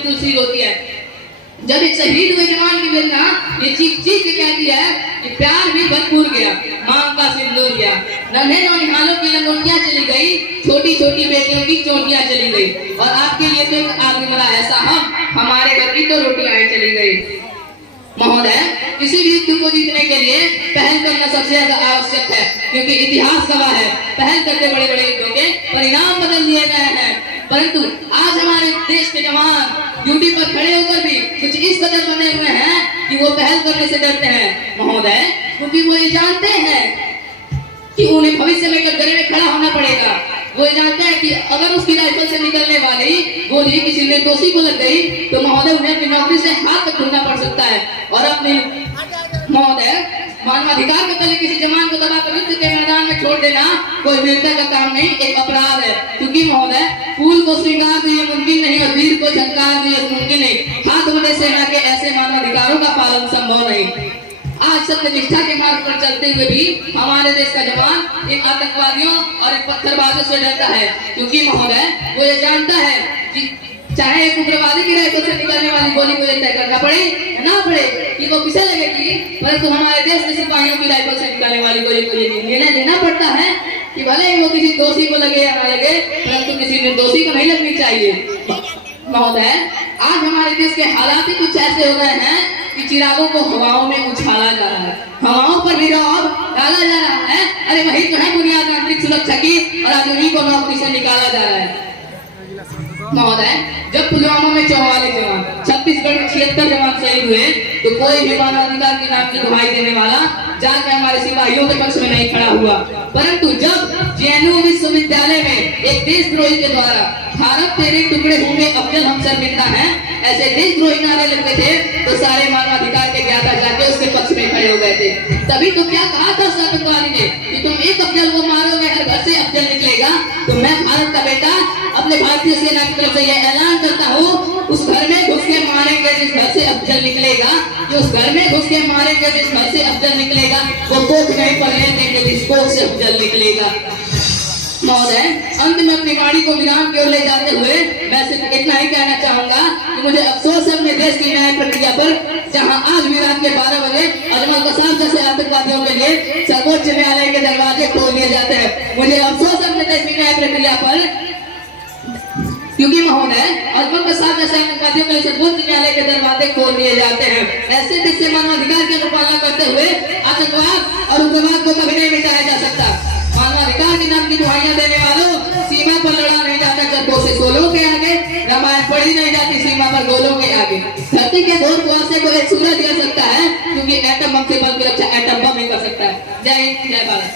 तुलसी रोती है। जब एक शहीद हुए जवान की बेटा ये चीख चीख के कहती है कि प्यार भी भरपूर गया, मांग का सिंदूर गया, नन्हे नौनिहालों की लंगोटियां चली गई, छोटी छोटी बेटियों की चोटियां चली गई, और आपके लिए तो एक आदमी मरा ऐसा हमारे घर की तो रोटियां चली गई। महोदय, किसी भी युद्ध को जीतने के लिए पहल करना सबसे ज्यादा आवश्यक है, क्योंकि इतिहास गवाह है पहल करके बड़े बड़े युद्धों के परिणाम बदल दिए गए हैं। परंतु आज हमारे देश के जवान ड्यूटी पर खड़े होकर भी कुछ इस कदर बने हुए हैं कि वो पहल करने से डरते हैं महोदय, क्योंकि वो ये जानते हैं कि उन्हें भविष्य में कटघरे में खड़ा होना पड़ेगा। वो ये जानते हैं कि अगर उसकी राइफल से निकलने वाली गोली किसी निर्दोषी को लग गई तो महोदय उन्हें अपनी नौकरी से हाथ तक धोना पड़ सकता है, और अपने महोदय मानवाधिकार के तले किसी जवान को दबाकर युद्ध के मैदान में छोड़ देना कोई वीरता का काम नहीं, एक अपराध है। क्योंकि महोदय फूल को श्रृंगार दिए मुमकिन नहीं और वीर को झंकार दिए मुमकिन नहीं, हाथ बने सेना के ऐसे मानवाधिकारों का पालन संभव नहीं। आज सत्य निष्ठा के मार्ग पर चलते हुए भी हमारे देश का जवान इन आतंकवादियों और इन पत्थरबाजों से डरता है, क्योंकि महोदय वो ये जानता है कि चाहे एक उग्रवादी की राइफल से निकलने वाली गोली को तय करना पड़े या ना पड़े कि वो किसे लगेगी, परंतु हमारे देश के सिपाहियों की राइफल से निकलने वाली गोली को निर्णय लेना पड़ता है कि भले ही वो किसी दोषी को लगे या ना लगे, परंतु किसी निर्दोषी को नहीं लगनी चाहिए। महोदय, आज हमारे देश के हालात ही कुछ ऐसे हो गए हैं कि चिरागों को हवाओं में उछाला जा रहा है, हवाओं पर भी रौब डाला जा रहा है। अरे वही तो है बुनियाद आंतरिक सुरक्षा की, और आज उन्हीं को नौकरी से निकाला जा रहा है। महोदय, जब पुलवामा में 44 जवान, छत्तीसगढ़ में 76 जवान शहीद हुए तो कोई भी मानवाधिकार के नाम की दुहाई देने वाला जाकर हमारे सिपाहियों के पक्ष में नहीं खड़ा हुआ। परंतु जब जेएनयू विश्वविद्यालय में एक देशद्रोही के द्वारा भारत तेरे टुकड़े होंगे अफजल हम शर्मिंदा हैं ऐसे देशद्रोही नारे लगते थे तो सारे मानवाधिकार के ज्ञाता जाके उसके पक्ष में खड़े हो गए थे। तभी तो क्या कहा था आतंकवादी ने कि तुम एक अफजल को मारोगे हर घर से अफजल निकलेगा। तो मैं भारत का बेटा अपने भारतीय सेना की तरफ से यह ऐलान करता हूँ, उस घर में घुस के मारेंगे जिस घर से अफजल निकलेगा, कि उस घर में घुस के मारेंगे जिस घर से अफजल निकलेगा, वो कोख नहीं पढ़ने देंगे जिस कोख से अफजल निकलेगा। महोदय, अंत में अपनी वाणी को विराम की ओर ले जाते हुए मैं सिर्फ इतना ही कहना चाहूंगा कि मुझे अफसोस है अपने देश की न्याय प्रक्रिया पर, जहां आज भी रात के 12 बजे अजमल कसाब जैसे आतंकवादियों के लिए सर्वोच्च न्यायालय के दरवाजे खोल दिए जाते हैं। मुझे अफसोस है अपने देश की न्याय प्रक्रिया पर, क्योंकि महोदय अजमल कसाब जैसे आतंकवादियों के लिए सर्वोच्च न्यायालय के दरवाजे खोल दिए जाते हैं। ऐसे देश से मानवाधिकार की अनुपालना करते हुए आतंकवाद और उग्रवाद को कभी नहीं मिटाया जा सकता। मानवाधिकार के नाम की दुहाइयां देने वालों, सीमा पर लड़ा नहीं जाता चरखों से सोलों के आगे, रामायण पढ़ी नहीं जाती सीमा पर गोलों के आगे। धरती के घोर कुआसे को एक सूरज दिया सकता है, क्योंकि एटम बम से बल की रक्षा एटम बम ही कर सकता है। जय हिंद, जय भारत।